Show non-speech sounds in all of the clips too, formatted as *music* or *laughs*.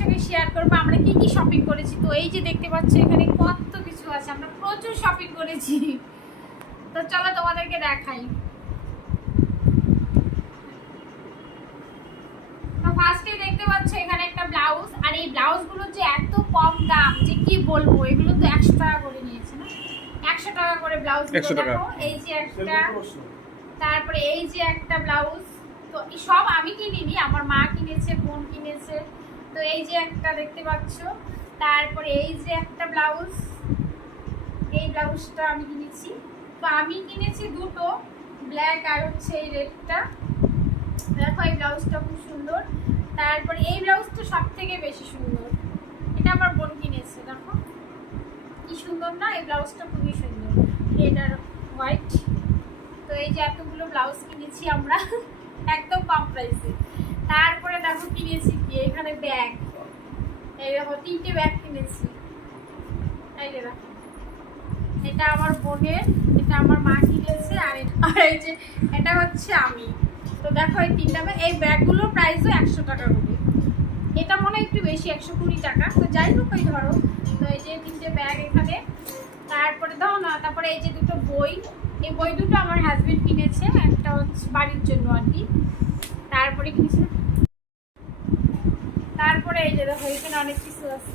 সঙ্গে শেয়ার করব। আমরা কি কি শপিং করেছি? তো এই যে দেখতে পাচ্ছ এখানে কত কিছু আছে। আমরা প্রচুর শপিং করেছি। তো চলো তোমাদেরকে দেখাই। ফার্স্টে দেখতে পাচ্ছ এখানে একটা ব্লাউজ আর এই ব্লাউজগুলো যে এত কম দাম যে কি বলব? এগুলো তো একশো টাকা করে নিয়েছে না? একশো টাকা করে ব্লাউজ দেখো। এই যে একটা তারপরে এই যে একটা ব্লাউজ তো সব আমি কিনিনি আমার মা কিনেছে বোন কিনেছে। তো এই যে একটা দেখতে পাচ্ছ, তারপরে এই যে একটা ব্লাউজ এই ব্লাউজটা আমি কিনেছি। তো আমি কিনেছি দুটো ব্ল্যাক আর হচ্ছে এই রেডটা দেখো এই ব্লাউজটা খুব সুন্দর। তারপরে এই ব্লাউজটা সব থেকে বেশি সুন্দর। এটা আমার বোন কিনেছে, দেখো। কি সুন্দর না? এই ব্লাউজটা খুবই সুন্দর। রেড আর হোয়াইট তো এই যে এতগুলো ব্লাউজ কিনেছি আমরা, একদম কম প্রাইসে তারপরে দেখো কিনেছি কি? এখানে ব্যাগ এই দেখো, তিনটে ব্যাগ কিনেছি। এই দেখো। এটা আমার বোনের, এটা আমার মা কিনেছে, আর *laughs* এই যে, এটা হচ্ছে আমি। তো দেখো এই তিনটা ব্যাগ এই ব্যাগগুলোর প্রাইসও একশো টাকা করে। এটা মনে হয় একটু বেশি, একশো কুড়ি টাকা। তো যাই হোক ওই ধরো। তো এই যে তিনটে ব্যাগ এখানে। তারপরে দাও না, তারপরে এই যে দুটো বই। এই বই দুটো আমার হাজব্যান্ড কিনেছে, একটা হচ্ছে বাড়ির জন্য আর কি। তারপরে কিছু তারপরে এই যে দেখো, এখানে অনেক কিছু আছে।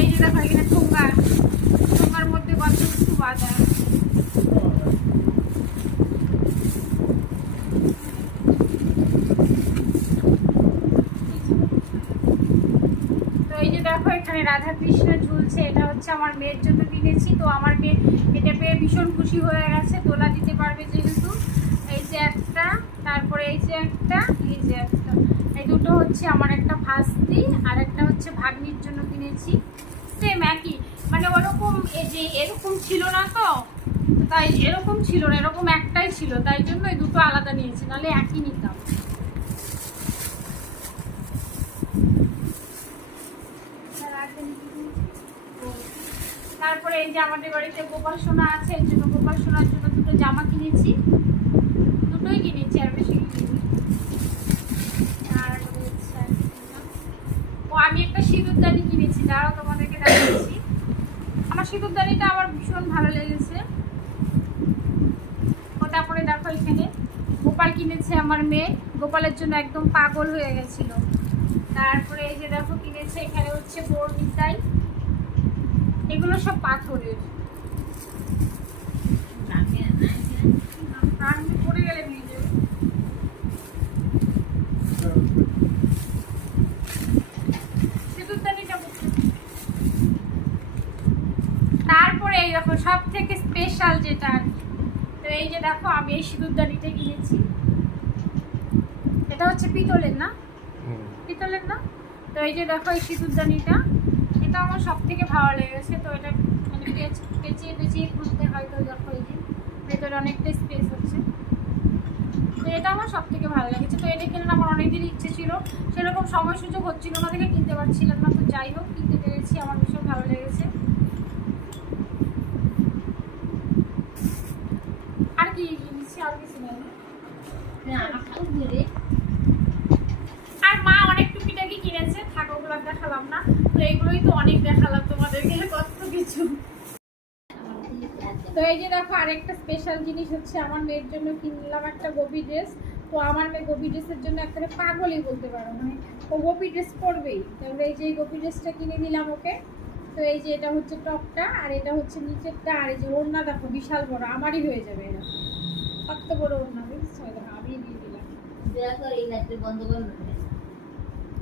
এই যে দেখো, এখানে মধ্যে দেখো, এখানে ঝুলছে। এটা হচ্ছে আমার মেয়ের জন্য কিনেছি। তো আমার মেয়ে এটা পেয়ে ভীষণ খুশি হয়ে গেছে। তোলা দিতে পারবে যেহেতু। যে একটা, তারপরে এই যে একটা, এই যে একটা। এই দুটো হচ্ছে আমার একটা ভাস্তি, আর একটা হচ্ছে ভাগ্নির জন্য কিনেছি। সেম একই। মানে ওরকম এই যে এরকম ছিল না তো? তাই এরকম ছিল না, এরকম একটাই ছিল। তাই জন্য এই দুটো আলাদা নিয়েছি, নাহলে একই নিতাম। তারপরে এই যে আমাদের বাড়িতে গোপাল সোনা আছে এর জন্য গোপাল সোনার জন্য দুটো জামা কিনেছি দুটোই কিনেছি আর বেশি কিনিনি আর হচ্ছে আর কি কিনলাম? ও আমি একটা সিঁদুরদানি কিনেছি দাঁড়াও, তোমাদেরকে দেখাচ্ছি। আমার সিঁদুরদানিটা আমার ভীষণ ভালো লেগেছে। ও তারপরে দেখো এখানে গোপাল কিনেছে আমার মেয়ে। গোপালের জন্য একদম পাগল হয়ে গেছিল। তারপরে এই যে দেখো কিনেছে, এখানে হচ্ছে বর্ণিতাই এগুলো সব পাথরের প্রাণ পড়ে গেলে নিয়ে যাবে সিঁদুরদানিটা কোথায়? তারপরে এই দেখো সব থেকে স্পেশাল যেটা। তো এই যে দেখো আমি এই সিঁদুরদানিটা কিনেছি এটা হচ্ছে পিতলের না? পিতলের না? তো এই যে দেখো এই সিঁদুরদানিটা এটা আমার সব থেকে ভালো লেগেছে। তো এটা মানে পেঁচ- পেঁচিয়ে পেঁচিয়ে খুলতে হয় তো দেখো এই যে ভেতরে অনেকটা স্পেস হচ্ছে। তো এটা আমার সব থেকে ভালো লেগেছে। তো এটা কিনে আমার অনেকদিন ইচ্ছে ছিল। সেরকম সময় সুযোগ হচ্ছিল না দেখে কিনতে পারছিলাম না। তো যাই হোক কিনতে পেরেছি। আমার ভীষণ ভালো লেগেছে আর কি কিনেছি আর কিছু নেই আর মা অনেক টুকিটাকি কিনেছে, থাক দেখালাম না। তো এইগুলোই তো অনেক দেখালাম তো এই যে দেখো, আরেকটা স্পেশাল জিনিস হচ্ছে আমার মেয়ের জন্য কিনলাম একটা ড্রেস তো আমার মেয়ে ড্রেসের জন্য একটা পাগলই বলতে পারো মানে ও গোপি ড্রেস পরবেই। তারপরে এই যে গোপি ড্রেসটা কিনে দিলাম ওকে। তো এই যে এটা হচ্ছে টপটা, আর এটা হচ্ছে নিচেরটা, আর এই যে ওড়না দেখো, বিশাল বড়, আমারই হয়ে যাবে এটা। কত বড় ওড়না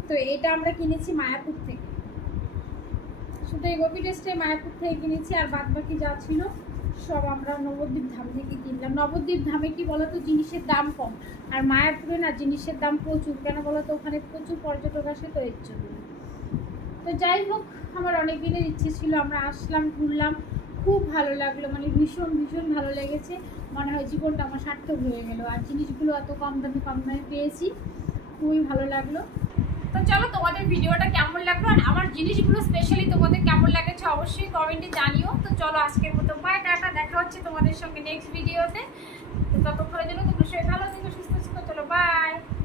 তো এটা আমরা কিনেছি মায়াপুর থেকে। শুধু এই গোপি ড্রেসটাই মায়াপুর থেকে কিনেছি, আর বাদ বাকি যা ছিল সব আমরা নবদ্বীপ ধাম থেকে কিনলাম। নবদ্বীপ ধামে কি বলতো, জিনিসের দাম কম। আর মায়াপুরে না জিনিসের দাম প্রচুর। কেন বলতো, ওখানে প্রচুর পর্যটক আসে, তো এর জন্য। তো যাই হোক, আমার অনেক দিনের ইচ্ছে ছিল, আমরা আসলাম, ঘুরলাম। খুব ভালো লাগল মানে ভীষণ ভীষণ ভালো লেগেছে। মনে হয় জীবনটা আমার সার্থক হয়ে গেল। আর জিনিসগুলো এত কম দামে কম দামে পেয়েছি, খুবই ভালো লাগল। তো চলো, তোমাদের ভিডিওটা কেমন লাগল? আর আমার জিনিসগুলো স্পেশালি তোমাদের কেমন লাগেছে অবশ্যই কমেন্টে জানিও। তো চলো, আজকের মতো বাই টাটা। দেখা হচ্ছে তোমাদের সঙ্গে নেক্সট ভিডিওতে তো। ততক্ষণের জন্য তোমরা সবাই ভালো থেকো, সুস্থ থেকো। চলো বাই